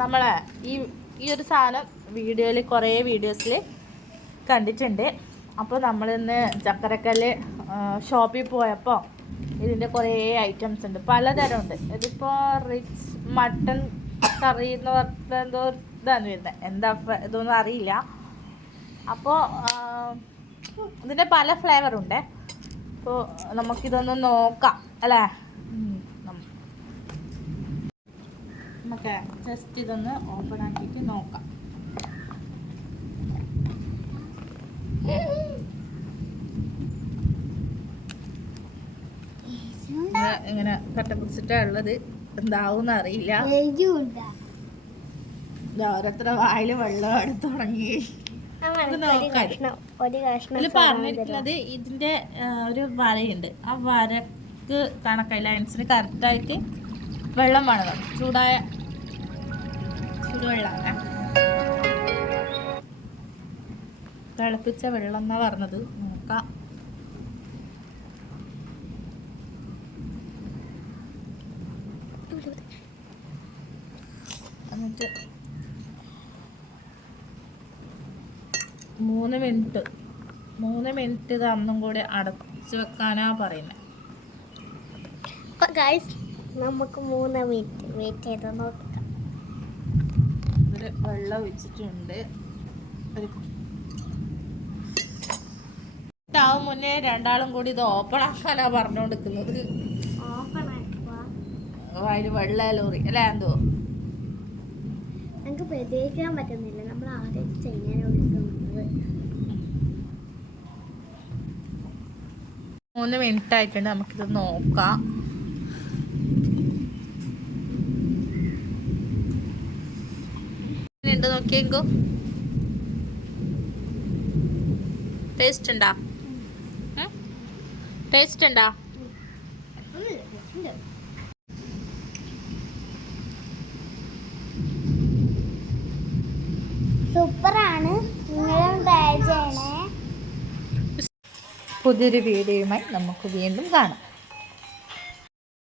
നമ്മളെ ഈ ഈ ഒരു സാധനം വീഡിയോയിൽ കുറേ വീഡിയോസിൽ കണ്ടിട്ടുണ്ട്. അപ്പോൾ നമ്മളിന്ന് ചക്കരക്കല്ല് ഷോപ്പിൽ പോയപ്പോൾ ഇതിന്റെ കുറേ ഐറ്റംസ് ഉണ്ട്. പലതരം ഉണ്ട് ഇതിപ്പോൾ റിച്ച് മട്ടൺ കറി എന്ന് പറഞ്ഞ എന്തോ ഇതാണ് വരുന്നത്. എന്താ ഇതൊന്നും അറിയില്ല. അപ്പോൾ ഇതിന്റെ പല ഫ്ലേവറുണ്ട് അപ്പോൾ നമുക്കിതൊന്ന് നോക്കാം. അല്ലേ? നമുക്ക് ജസ്റ്റ് ഇതൊന്ന് ഓപ്പൺ ആക്കിയിട്ട് നോക്കാം. ഇങ്ങനെ കട്ട പിടിച്ചിട്ടാ ഉള്ളത്? എന്താവും അറിയില്ല. ഓരോരുത്തര വായിൽ വെള്ളം എടുത്തു തുടങ്ങി പറഞ്ഞിരിക്കുന്നത് ഇതിന്റെ ഒരു വരയുണ്ട്. ആ വരക്ക് കണക്കായി ലൈൻസിന് കറക്റ്റായിട്ട് വെള്ളം വേണം. ചൂടായ ചൂടുവെള്ളമാണ് തിളപ്പിച്ച വെള്ളം എന്നാ പറഞ്ഞത്. നോക്കാം. എന്നിട്ട് മൂന്ന് മിനിറ്റ്. മൂന്ന് മിനിറ്റ് ഇത് അന്നും കൂടി അടച്ചു വെക്കാനാ പറയുന്നത് നമുക്ക് മൂന്ന് മിനിറ്റ് വെയിറ്റ് ചെയ്ത് നോക്കാം. വെള്ളം ഒഴിച്ചിട്ടുണ്ട്. ഒരു ആവും മുന്നേ രണ്ടാളും കൂടി ഇത് ഓപ്പൺ ആക്കാനാ പറഞ്ഞുകൊണ്ടിരിക്കുന്നത് ഓപ്പൺ ആക്കുക അതിൽ വെള്ള ലോറി അല്ലേ എന്തോ? നമുക്ക് പ്രതീക്ഷിക്കാൻ പറ്റുന്നില്ല. നമ്മൾ ആദ്യം വിളിക്കുന്നത് മൂന്ന് മിനിറ്റ് ആയിട്ടുണ്ട്. നമുക്കിത് നോക്കാം. ഉണ്ട് നോക്കിയെങ്കോ ടേസ്റ്റ് ഉണ്ടാ? ടേസ്റ്റ് ഉണ്ടാ? സൂപ്പറാണ്. നിങ്ങളും ട്രൈ ചെയ്യണേ. പുതിയൊരു വീഡിയോയുമായി നമുക്ക് വീണ്ടും കാണാം.